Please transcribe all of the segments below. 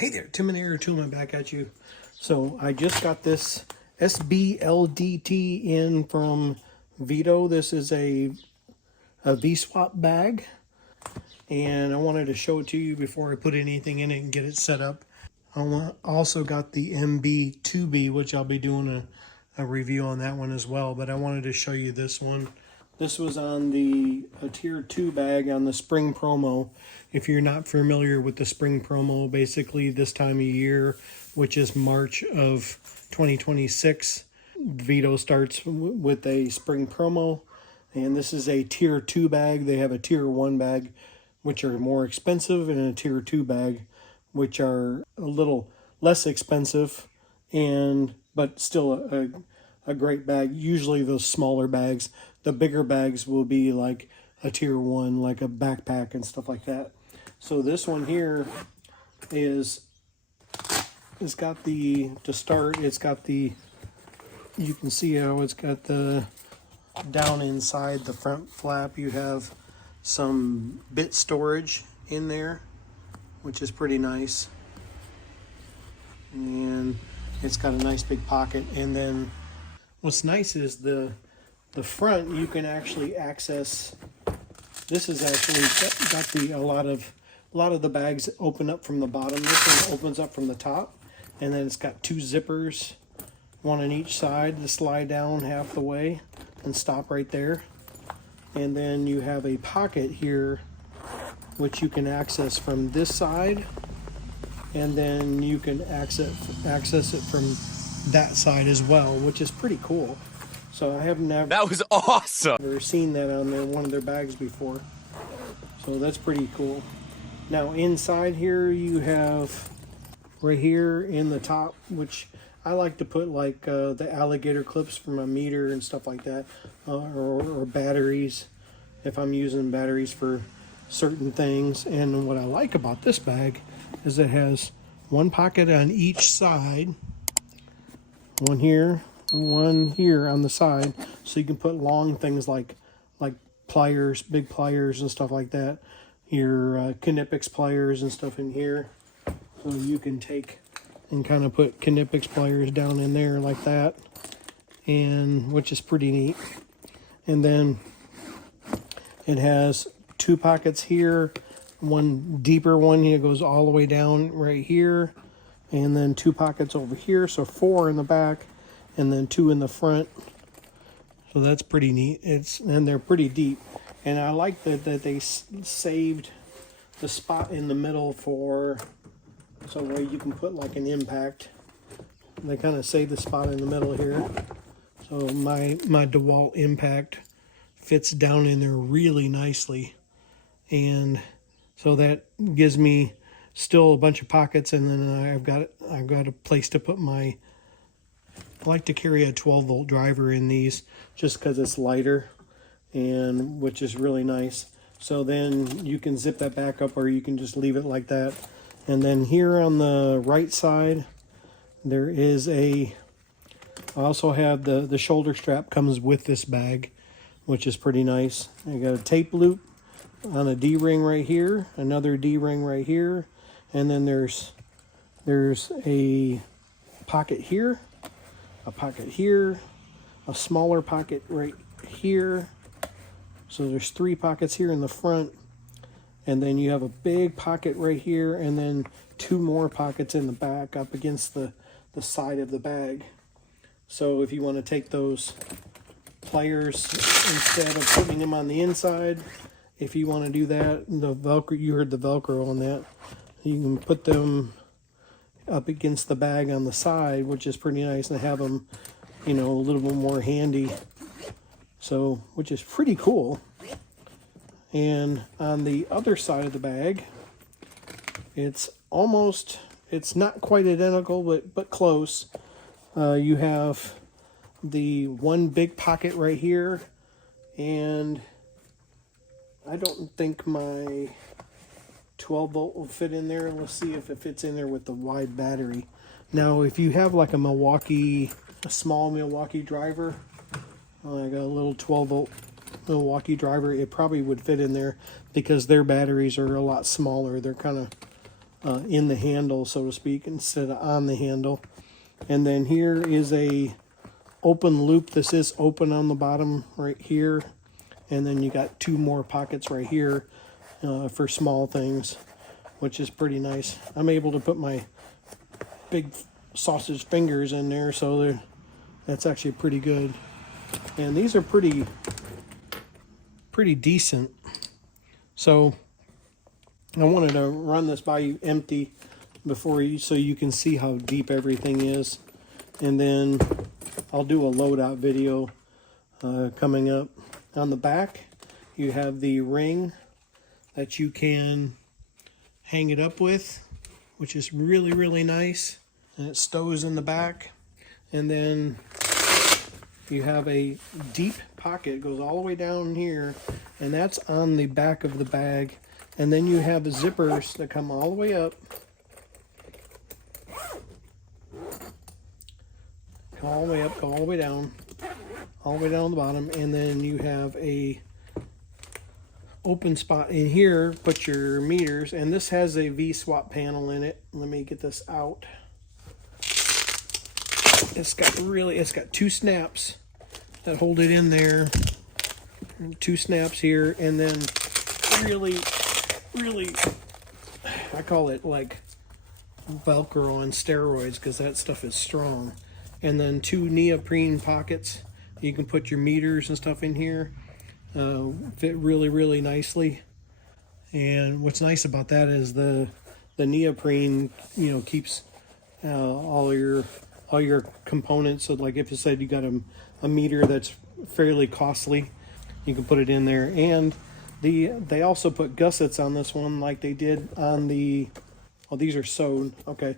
Hey there, Tim and Air Toolman back at you. So I just got this SB-LDT in from VETO. This is a V-swap bag, and I wanted to show it to you before I put anything in it and get it set up. I also got the MB2B, which I'll be doing a review on that one as well, but I wanted to show you this one. This was on a tier 2 bag on the spring promo. If you're not familiar with the spring promo, basically this time of year, which is March of 2026, VETO starts with a spring promo, and this is a tier 2 bag. They have a tier 1 bag, which are more expensive, and a tier 2 bag, which are a little less expensive, but still a great bag. Usually those smaller bags, the bigger bags will be like a tier 1, like a backpack and stuff like that. So this one here it's got the, to start, it's got the, you can see how it's got the, down inside the front flap, you have some bit storage in there, which is pretty nice. And it's got a nice big pocket. And then what's nice is the front, you can actually access. This is actually got a lot of the bags open up from the bottom. This one opens up from the top, and then it's got 2 zippers, one on each side to slide down half the way and stop right there. And then you have a pocket here, which you can access from this side, and then you can access it from that side as well, which is pretty cool. So I have never, that was awesome, never seen that on one of their bags before. So that's pretty cool. Now inside here you have right here in the top, which I like to put like the alligator clips for my meter and stuff like that, or batteries if I'm using batteries for certain things. And what I like about this bag is it has one pocket on each side, one here, one here on the side, so you can put long things like pliers, big pliers and stuff like that, your Knipex pliers and stuff in here. So you can take and kind of put Knipex pliers down in there like that, and which is pretty neat. And then it has 2 pockets here, one deeper one here goes all the way down right here, and then 2 pockets over here, so 4 in the back, and then 2 in the front. So that's pretty neat. And they're pretty deep, and I like that they saved the spot in the middle for so where you can put like an impact. They kind of save the spot in the middle here, so my DeWalt impact fits down in there really nicely, and so that gives me still a bunch of pockets. And then I've got a place to put my, I like to carry a 12-volt driver in these just because it's lighter, and which is really nice. So then you can zip that back up, or you can just leave it like that. And then here on the right side, there is I also have the shoulder strap comes with this bag, which is pretty nice. I got a tape loop on a D-ring right here, another D-ring right here, and then there's a pocket here, a pocket here, a smaller pocket right here. So there's 3 pockets here in the front, and then you have a big pocket right here, and then 2 more pockets in the back up against the side of the bag. So if you want to take those pliers instead of putting them on the inside, if you want to do that, the Velcro, you heard the Velcro on that, you can put them up against the bag on the side, which is pretty nice, and have them, a little bit more handy. So, which is pretty cool. And on the other side of the bag, it's not quite identical, but close. You have the one big pocket right here, and I don't think my 12-volt will fit in there. Let's see if it fits in there with the wide battery. Now, if you have like a small Milwaukee driver, like a little 12-volt Milwaukee driver, it probably would fit in there because their batteries are a lot smaller. They're kind of in the handle, so to speak, instead of on the handle. And then here is a open loop. This is open on the bottom right here. And then you got 2 more pockets right here for small things, which is pretty nice. I'm able to put my big sausage fingers in there, so that's actually pretty good. And these are pretty decent. So I wanted to run this by you empty before you, so you can see how deep everything is. And then I'll do a loadout video coming up. On the back, you have the ring that you can hang it up with, which is really, really nice. And it stows in the back. And then you have a deep pocket. It goes all the way down here, and that's on the back of the bag. And then you have the zippers that come all the way up. Go all the way up, go all the way down. All the way down the bottom. And then you have a open spot in here, put your meters, and this has a V-swap panel in it. Let me get this out. It's got 2 snaps that hold it in there, 2 snaps here, and then really, I call it like Velcro on steroids, because that stuff is strong. And then 2 neoprene pockets. You can put your meters and stuff in here. Fit really, really nicely. And what's nice about that is the neoprene, keeps all your components. So like if you said you got a meter that's fairly costly, you can put it in there. And they also put gussets on this one, like they did on the, oh, these are sewn. Okay.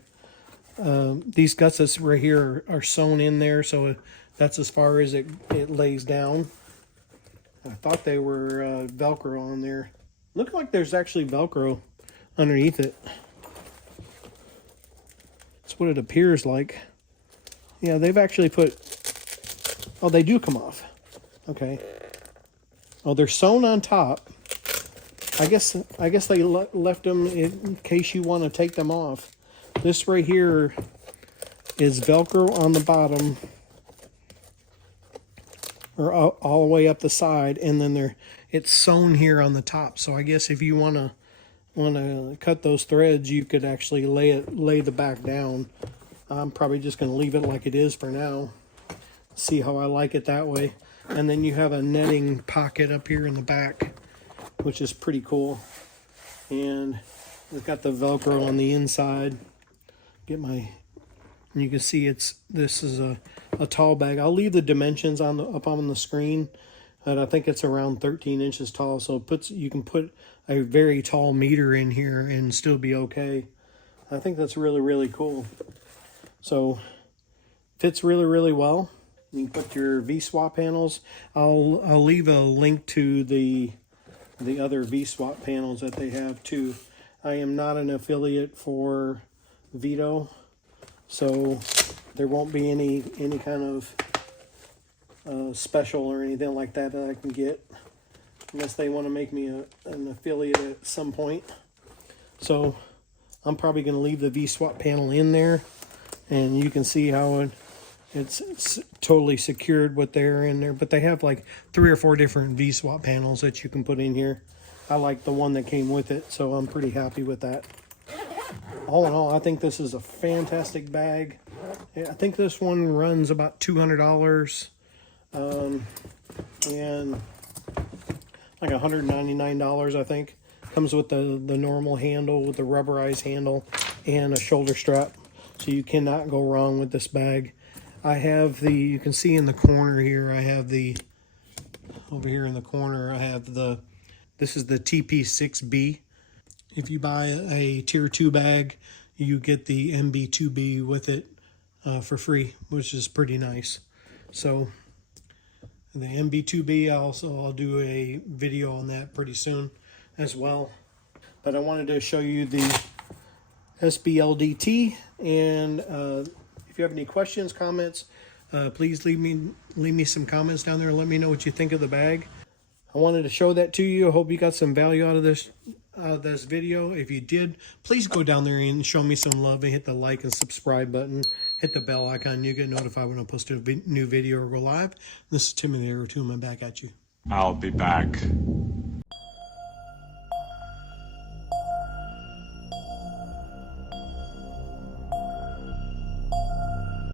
These gussets right here are sewn in there, so that's as far as it lays down. I thought they were Velcro on there. Look like there's actually Velcro underneath it. That's what it appears like. Yeah, they've actually put... Oh, they do come off. Okay. Oh, they're sewn on top. I guess they left them in case you want to take them off. This right here is Velcro on the bottom, or all the way up the side, and then it's sewn here on the top. So I guess if you want to cut those threads, you could actually lay the back down. I'm probably just going to leave it like it is for now. See how I like it that way. And then you have a netting pocket up here in the back, which is pretty cool. And it's got the Velcro on the inside. And you can see this is a tall bag. I'll leave the dimensions up on the screen, and I think it's around 13 inches tall. So you can put a very tall meter in here and still be okay. I think that's really, really cool. So fits really, really well. You can put your V-swap panels. I'll leave a link to the other V-swap panels that they have too. I am not an affiliate for VETO, so there won't be any kind of special or anything like that I can get, unless they want to make me an affiliate at some point. So I'm probably going to leave the V-swap panel in there, and you can see how it's totally secured with there in there. But they have like 3 or 4 different V-swap panels that you can put in here. I like the one that came with it, so I'm pretty happy with that. All in all, I think this is a fantastic bag. I think this one runs about $200, and like $199, I think. Comes with the normal handle, with the rubberized handle, and a shoulder strap. So you cannot go wrong with this bag. I have you can see in the corner here, over here in the corner, I have this is the TP6B. If you buy a tier 2 bag, you get the MB2B with it for free, which is pretty nice. So the MB2B, I'll do a video on that pretty soon as well. But I wanted to show you the SB-LDT, and if you have any questions, comments, please leave me some comments down there and let me know what you think of the bag. I wanted to show that to you. I hope you got some value out of this this video. If you did, please go down there and show me some love and hit the like and subscribe button. Hit the bell icon. You get notified when I post a new video or go live. This is Tim and the Arrow 2. I'm back at you. I'll be back.